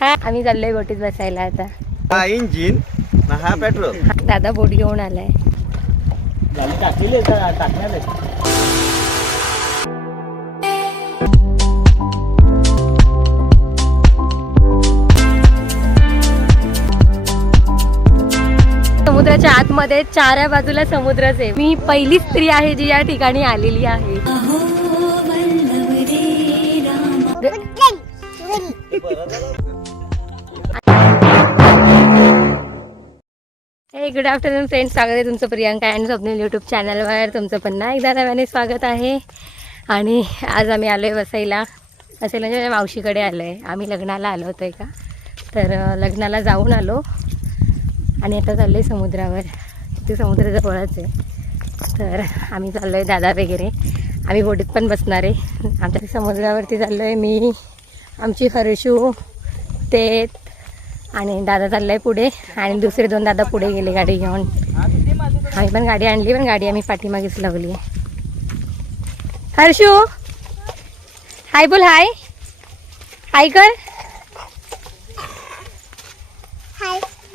हा आम्ही चाललोय बोटीत बसायला आता. हा इंजिन ना हा पेट्रोल. दादा बोट घेऊन आलाय. टाकलेले टाकणार समुद्राच्या आतमध्ये चाऱ्या बाजूला समुद्रच आहे. मी पहिली स्त्री आहे जी या ठिकाणी आलेली आहे. गुड आफ्टरनून फ्रेंड्स, स्वागत आहे तुमचं प्रियांका अँड स्वप्नील यूट्यूब चॅनलवर. तुमचं पुन्हा एकदा नव्याने स्वागत आहे. आणि आज आम्ही आलो आहे वसईला म्हणजे मावशीकडे आलो आहे. आम्ही लग्नाला आलो होतो का, तर लग्नाला जाऊन आलो आणि आता चाललो आहे समुद्रावर. ते समुद्राजवळच आहे, तर आम्ही चाललो आहे दादा वगैरे. आम्ही बोटीत पण बसणार आहे. आमच्या समुद्रावरती चाललो आहे मी, आमची हर्षू, ते आणि दादा चाललाय पुढे आणि दुसरे दोन दादा पुढे गेले गाडी घेऊन. आम्ही पण गाडी आणली, पण गाडी आम्ही पाठीमागेच लावली आहे. हर्षू हाय बोल, हाय हाय कर,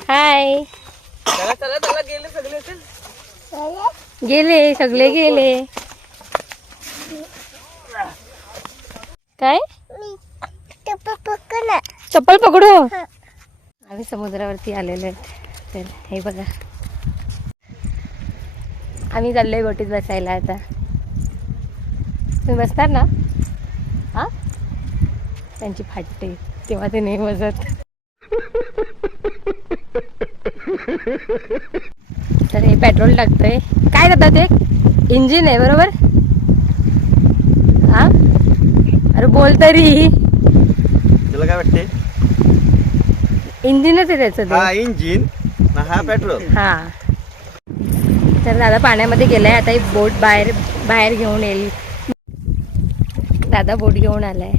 हाय. गेले सगळे गेले. काय चप्पल पकडू? आम्ही समुद्रावरती आलेलो आहेत. तर हे बघा, आम्ही चाललोय बोटीत बसायला आता. तुम्ही बसणार ना? हा, त्यांची फाटते तेव्हा ते नाही बसत. तर हे पेट्रोल टाकतोय. काय करतात ते? इंजिन आहे बरोबर. हा, अरे बोल तरी. तुला काय वाटते? इंजिनच आहे त्याचं ते. हा इंजिन ना हा पेट्रोल. हा, तर दादा पाण्यामध्ये गेलाय. आता एक बोट बाहेर घेऊन येईल. दादा बोट घेऊन आलाय.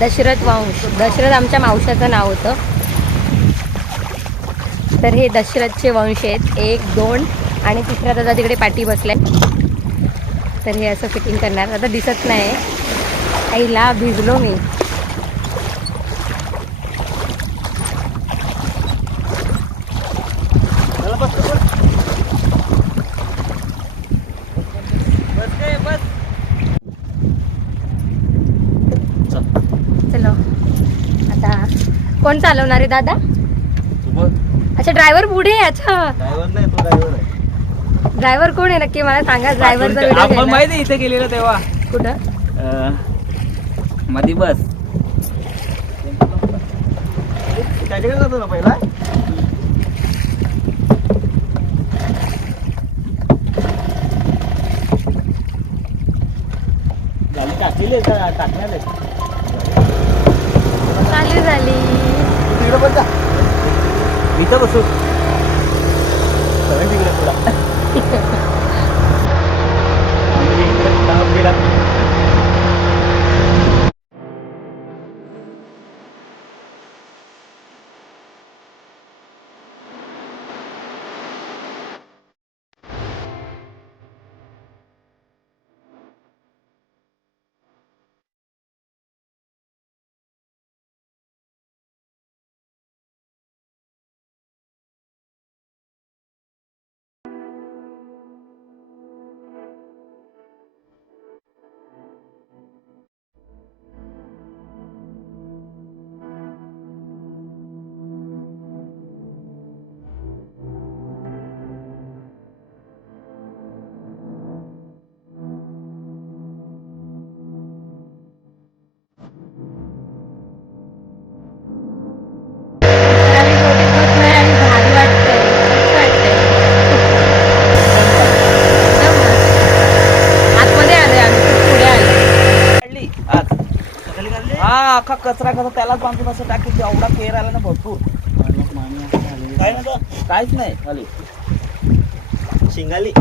दशरथ वंश. दशरथ आमच्या मावशाचं नाव होतं. तर हे दशरथचे वंश आहेत. 1, 2 आणि तिसरा दादा तिकडे पाठी बसलाय. तर हे असं फिटिंग करणार. आता दिसत नाही. आईला भिजलो मी. चलो आता कोण चालवणार आहे दादा? अच्छा, ड्रायव्हर पुढे आहे. अच्छा, ड्रायव्हर नाही, तो ड्रायव्हर आहे. ड्रायव्हर कोण आहे नक्की मला सांगा. ड्रायव्हरचा व्हिडिओ आपण माहिती इथे गेलेलं तेव्हा. कुठं? मधी बस त्याच्याकडे जातो ना पहिला. टाकलेले टाकणार चालू झाली. तिकडे बस जा, इथं बसू. तिकडे तुला अख्खा कचरा त्यालाच बांधून असं टाकी. एवढा पेर आला ना भरपूर. काय ना, काहीच नाही खाली शिंगाली.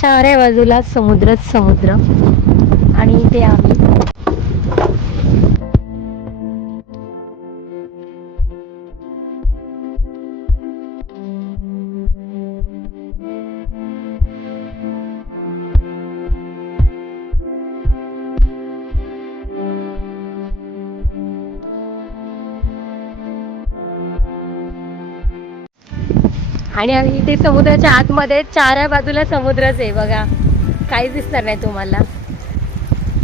चारही बाजूला समुद्रच समुद्र आणि इथे आम्ही. आणि आम्ही इथे समुद्राच्या आतमध्ये चारही बाजूला समुद्रच आहे बघा, काहीच दिसणार नाही तुम्हाला.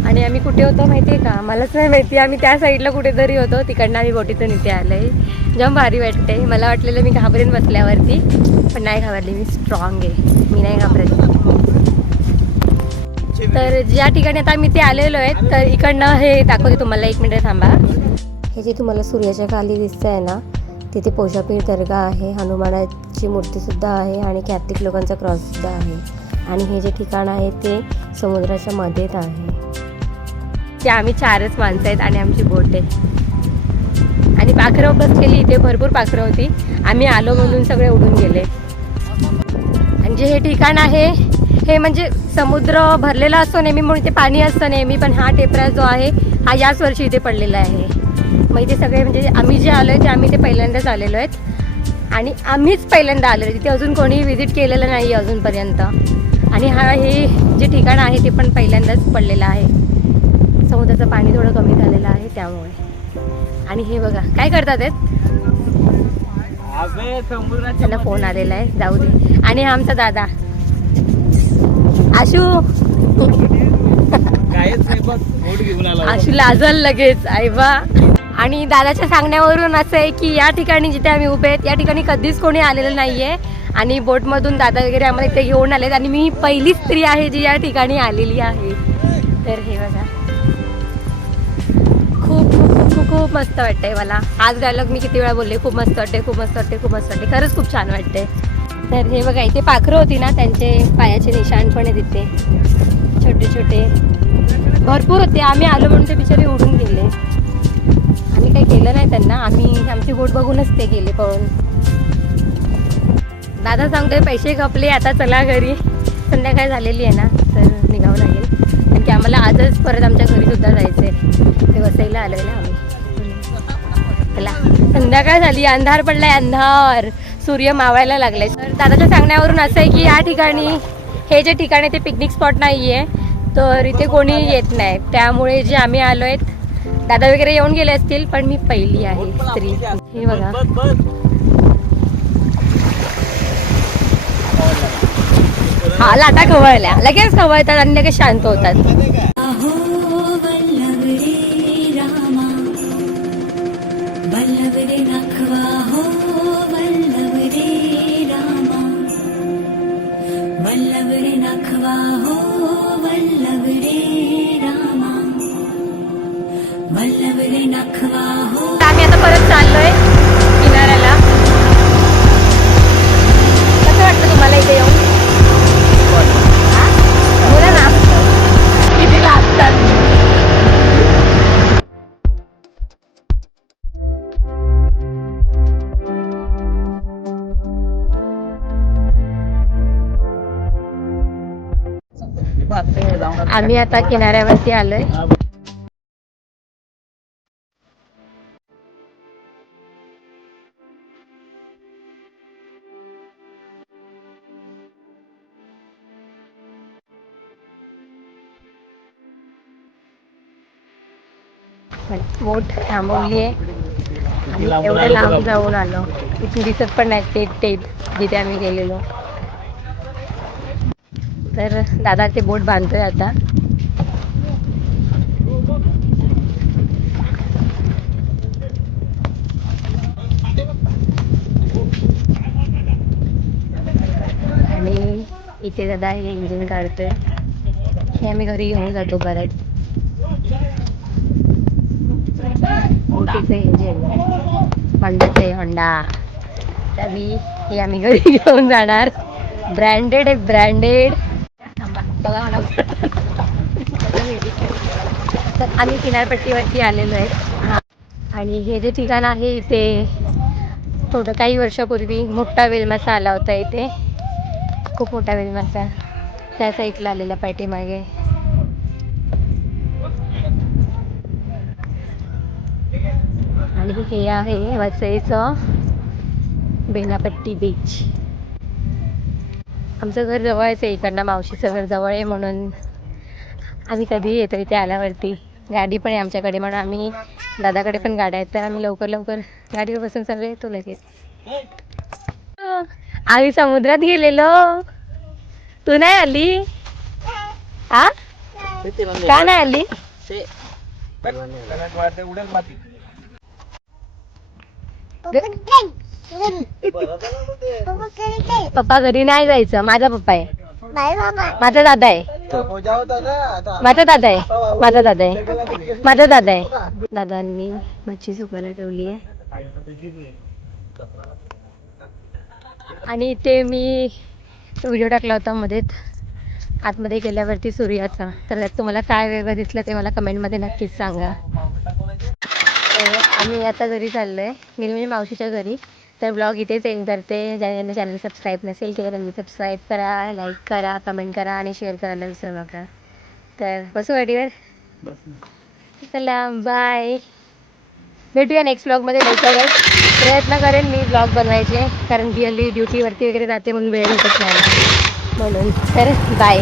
आणि आम्ही कुठे होतो माहिती आहे का? मलाच नाही माहिती. आम्ही त्या साईडला कुठेतरी होतो, तिकडनं आम्ही बोटीतून इथे आलो आहे. जाम भारी वाटते. मला वाटलेलं मी घाबरेन बसल्यावरती, पण नाही घाबरली. मी स्ट्रॉंग आहे, मी नाही घाबरत. तर ज्या ठिकाणी आता आम्ही ते आलेलो आहेत, तर इकडनं हे दाखवते तुम्हाला. 1 मिनिट थांबा. हे जे तुम्हाला सूर्याच्या खाली दिसतं आहे ना, तिथे पोशापीर दर्गा आहे, हनुमानाची मूर्तीसुद्धा आहे आणि कॅथलिक लोकांचा क्रॉससुद्धा आहे. आणि हे जे ठिकाण आहे ते समुद्राच्या मध्येच आहे. ते आम्ही 4च माणसं आहेत आणि आमची बोट आहे. आणि पाखरं बसलेली इथे, भरपूर पाखरं होती. आम्ही आलो म्हणून सगळे उडून गेले. आणि जे हे ठिकाण आहे हे म्हणजे समुद्र भरलेला असतो नेहमी, म्हणून इथे पाणी असतं नेहमी. पण हा टेपरा जो आहे हा याच वर्षी इथे पडलेला आहे. मग इथे सगळे म्हणजे आम्ही जे आलो आहे ते आम्ही ते पहिल्यांदाच आलेलो आहेत आणि आम्हीच पहिल्यांदा आलेलो आहे. तिथे अजून कोणी व्हिजिट केलेलं नाही अजूनपर्यंत. आणि हे जे ठिकाण आहे ते पण पहिल्यांदाच पडलेलं आहे. समुद्राचं पाणी थोडं कमी झालेलं आहे त्यामुळे. आणि हे बघा काय करतात त्यांना फोन आलेला आहे, जाऊ दे. आणि हा आमचा दादा आशू. आशू लाजल लगेच आईबा. आणि दादाच्या सांगण्यावरून असं आहे की या ठिकाणी जिथे आम्ही उभे आहेत या ठिकाणी कधीच कोणी आलेलं नाही आहे. आणि बोटमधून दादा वगैरे आम्हाला इथे घेऊन आलेत. आणि मी पहिली स्त्री आहे जी या ठिकाणी आलेली आहे. तर हे बघा, खूप खूप खूप खूप मस्त वाटतंय मला. आज डायलॉग मी किती वेळा बोलले, खूप मस्त वाटते, खूप मस्त वाटते, खूप मस्त वाटते. खरंच खूप छान वाटते. तर हे बघा, इथे पाखरं होती ना, त्यांचे पायाचे निशाण पण आहे तिथे, छोटे छोटे भरपूर होते. आम्ही आलो म्हणून ते बिचारे उडून गेले. आम्ही काही केलं नाही त्यांना, आम्ही आमची बोट बघूनच ते गेले पळून. दादा सांगतोय पैसे खपले, आता चला घरी. संध्याकाळ झालेली आहे ना, तर निघावं लागेल. कारण की आम्हाला आजच परत आमच्या घरीसुद्धा जायचं आहे. ते वसईला आलो आहे ना आम्ही. चला, संध्याकाळ झाली, अंधार पडलाय, अंधार, सूर्य मावळायला लागलाय. तर दादाच्या सांगण्यावरून असं आहे की या ठिकाणी हे जे ठिकाण आहे ते पिकनिक स्पॉट नाही आहे, तर इथे कोणी येत नाही. त्यामुळे जे आम्ही आलो आहेत, दादा वगैरे येऊन गेले असतील, पण मी पहिली आहे स्त्री. हे बघा, हा लाटा खवळल्या, लगेच खवळतात आणि लगेच शांत होतात. आम्ही आता परत चाललोय किनाऱ्याला. कसं वाटतं तुम्हाला इथे येऊन? बोला ना, किती लागतात. आम्ही आता किनाऱ्यावरती आलोय. बोट थांबवली आहे. आम्ही एवढं लांब जाऊन आलो, इथे दिसत पण नाही ते जिथे आम्ही गेलेलो. तर दादा ते बोट बांधतोय आता. आणि इथे दादा हे इंजिन काढतोय. हे आम्ही घरी घेऊन जातो परत. मोठीचं इंजिन, होंडाचं आहे, होंडा. तरी हे आम्ही घरी घेऊन जाणार. ब्रँडेड आहे, ब्रँडेड. बघा मला. तर आम्ही किनारपट्टीवरती आलेलो आहे. आणि हे जे ठिकाण आहे इथे थोडं काही वर्षापूर्वी मोठा वेल मासा आला होता. इथे खूप मोठा वेल मासा. त्या साईडला आलेल्या पाठीमागे. आणि हे आहे वसईचं बेनापट्टी बीच. आमचं घर जवळच आहे इकडनं, मावशीचं घर जवळ आहे म्हणून आम्ही कधीही येतो इथे आल्यावरती. गाडी पण आहे आमच्याकडे म्हणून आम्ही, दादाकडे पण गाड्या आहेत तर आम्ही लवकर लवकर गाडीवर बसून सगळे येतो लगेच. आम्ही समुद्रात गेलेलो, तू नाही आली? आ का नाही आली? उडेल माती. पप्पा घरी नाही जायचं, माझा पप्पा आहे, माझा दादा आहे, माझा दादा आहे, माझा दादा आहे, माझा दादा आहे. दादांनी मच्छी सुकायला ठेवली आहे. आणि इथे मी व्हिडिओ टाकला होता मध्येच आतमध्ये गेल्यावरती सूर्याचा, तर तुम्हाला काय वेगळं दिसलं ते मला कमेंटमध्ये नक्कीच सांगा. आम्ही आता घरी चाललो आहे, मी म्हणजे मावशीच्या घरी. तर ब्लॉग इथेच एंड करते. ज्याने चॅनल सबस्क्राईब नसेल केलं त्यांनी सबस्क्राईब करा, लाईक करा, कमेंट करा आणि शेअर करायला विसरू नका. तर बसू गाडीवर, चला बाय. भेटूया नेक्स्ट ब्लॉगमध्ये लवकरच. प्रयत्न करेन मी ब्लॉग बनवायचे, कारण रिअली ड्युटीवरती वगैरे जाते म्हणून वेळ भेटत नाही म्हणून. तर बाय.